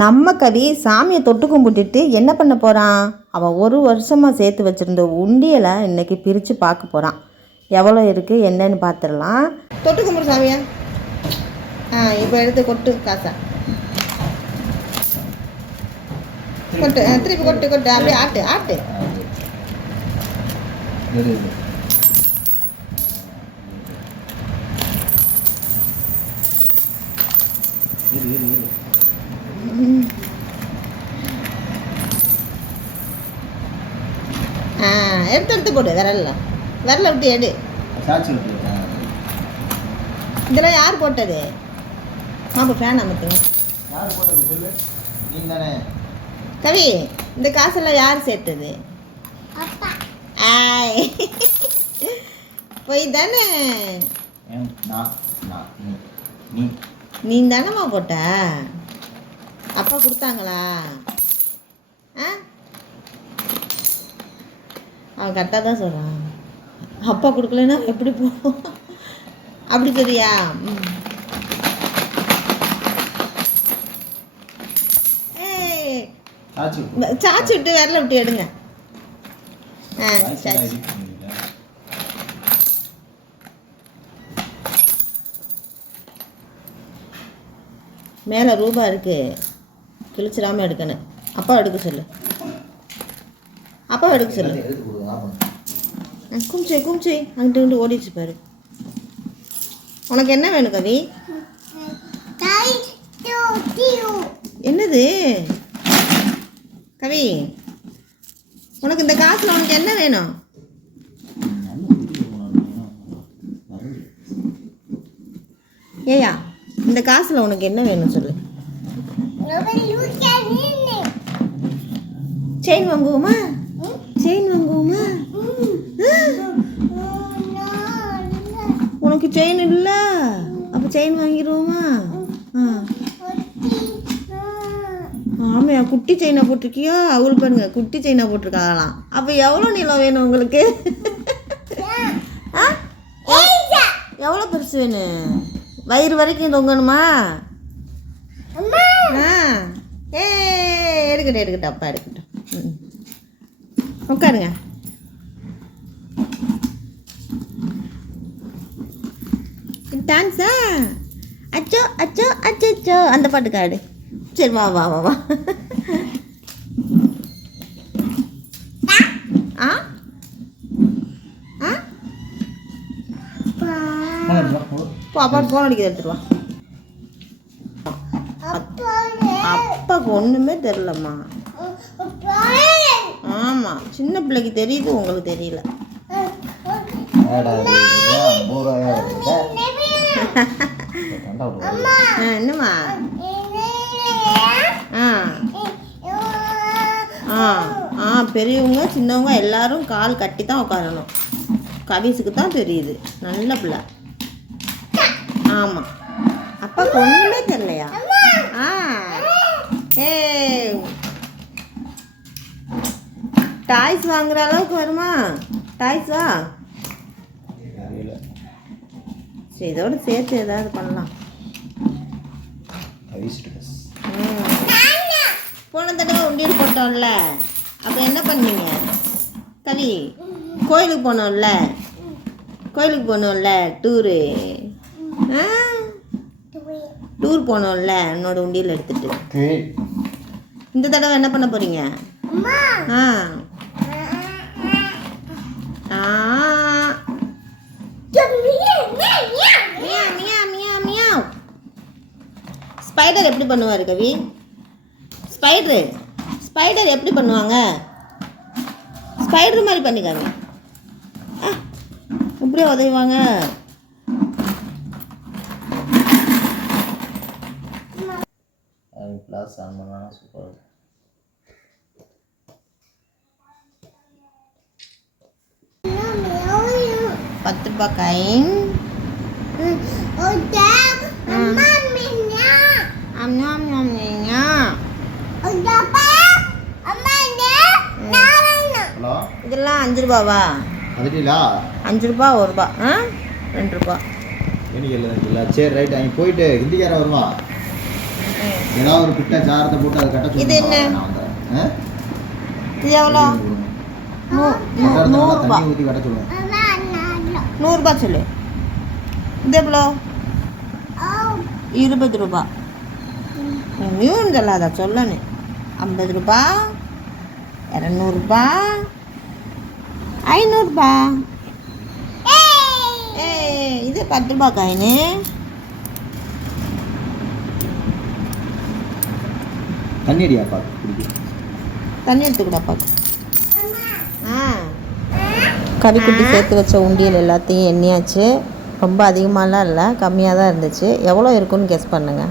நம்ம கவி சாமியை தொட்டு கும்பிட்டுட்டு என்ன பண்ண போகிறான் அவன் ஒரு வருஷமாக சேர்த்து வச்சுருந்த உண்டியலை இன்னைக்கு பிரித்து பார்க்க போகிறான் எவ்வளோ இருக்குது என்னன்னு பார்த்துடலாம். தொட்டு கும்பிடு சாமியா. ஆ இப்போ எடுத்து கொட்டு காசா. கொட்டு திருப்பி கொட்டு கொட்டு அப்படியே ஆட்டு ஆட்டு. ஆ எடுத்து எடுத்து போடு விரல்ல விரல விட்டு எடு. இதெல்லாம் யார் போட்டது? மாப்பா ஃபேன் அமர்த்துங்க யார் போட்டது சொல்லு? நீ தானே. கவி இந்த காசெல்லாம் யார் சேர்த்தது? ஆய். போய் தானே. ஏன் நான் நான் நீ நீ. நீ தானம்மா போட்ட? அப்பா கொடுத்தாங்களா? ஆ? அவன் கரெக்டாக தான் சொல்கிறான் அப்பா கொடுக்கலன்னா எப்படி போ? அப்படி சரியா சாச்சி விட்டு. விரல விட்டு எடுங்க. ஆ சாச்சி. மேலே ரூபா இருக்கு. கிழிச்சிடாம எடுக்கணும். அப்பா எடுக்க சொல்லு. அப்பா எடுக்க சொல்லு எல்லாத்தையும் எடுத்து கொடுங்க நான் பண்ணுறேன் கும்ச்சி கும்ச்சி அங்கிட்டு இங்கிட்டு ஓடிச்சு பாரு உனக்கு என்ன வேணும் கவி? என்னது? கவி உனக்கு இந்த காசில் உனக்கு என்ன வேணும்? ஏயா இந்த காசில் உனக்கு என்ன வேணும் சொல்லு. செயின் வாங்குவோமா? செயின் வாங்குவோமா? உனக்கு செயின் இல்லை? அப்போ செயின் வாங்கிடுவோமா? ஆ. ஆமையா குட்டி செயினை போட்டிருக்கியா? அவள் பாருங்க குட்டி செயினை போட்டிருக்காங்களாம். அப்போ எவ்வளோ நிலம் வேணும் உங்களுக்கு? ஆ? எவ்வளோ பெருசு வேணும் வயிறு வரைக்கும் தொங்கணுமா? ஆ. ஏ எடுக்கட்டும் எடுக்கட்டும் அப்பா எடுக்கட்டும். ம். உட்காருங்க. டான்ஸா அச்சோ அச்சோ அச்சோ அந்த பாட்டு காடு. சரி வா வா வா வா. ஆ? ஆ? அப்பா ஃபோன் அடிக்க எடுத்துருவா அப்பாவுக்கு ஒன்றுமே தெரிலம்மா ஆமாம் சின்ன பிள்ளைக்கு தெரியுது உங்களுக்கு தெரியல. என்னம்மா ஆ. ஆ. ஆ பெரியவங்க சின்னவங்க எல்லாரும் கால் கட்டி தான் உட்காரணும் கவிஸுக்கு தான் தெரியுது. நல்ல பிள்ளை. ஆமாம் அப்பா ஒன்றுமே தெரியலையா? ஆ. ஏ டாய்ஸ் வாங்குற அளவுக்கு வருமா? டாய்ஸா தெரியல சரி இதோட சேர்த்து ஏதாவது பண்ணலாம். போன தடவை உண்டியல் போட்டோம்ல அப்போ என்ன பண்ணீங்க? கவி கோயிலுக்கு போனோம்ல கோயிலுக்கு போனோம்ல டூரு ஆ? டூர் போனோம்ல என்னோட உண்டியல் எடுத்துட்டு. இந்த தடவை என்ன பண்ண போறீங்க? ஆ. ஆ. ஸ்பைடர் எப்படி பண்ணுவார் கவி? ஸ்பைடரு ஸ்பைடர் எப்படி பண்ணுவாங்க? ஸ்பைடர் மாதிரி பண்ணிக்காங்க ஆ இப்படியே உதவுவாங்க. கிளாஸ் ஆன் பண்ணா சூப்பராக இருக்கும் பத்து ரூபாய் காயின் இதெல்லாம் அஞ்சு ரூபாவா? அஞ்சு ரூபா ஒரு ரூபா. ஆ? ரெண்டு ரூபா. சரி ரைட் அங்கே போயிட்டு ஹிந்திக்காரன் வருவான் ஏதாவது ஒரு பிட்டை சாரத்தை போட்டு அதை கட்ட இது என்ன? இது எவ்வளோ? நூறுரூபா ஊற்றி கட்ட நூறுரூபா சொல்லு. இது எவ்வளோ? இருபது ரூபா. மியூன் சொல்லாத சொல்லணும். ஐம்பது ரூபா இரநூறுபா ஐநூறுபா. ஏ இது பத்து ரூபா காயினு தண்ணி அடியா குடிக்க? தண்ணி எடுத்துக்கூடா பாக்கு ஆ. கறிக்குட்டி சேர்த்து வச்ச உண்டியல் எல்லாத்தையும் எண்ணியாச்சு. ரொம்ப அதிகமாலாம் இல்லை கம்மியாக தான் இருந்துச்சு. எவ்வளோ இருக்குன்னு கெஸ் பண்ணுங்கள்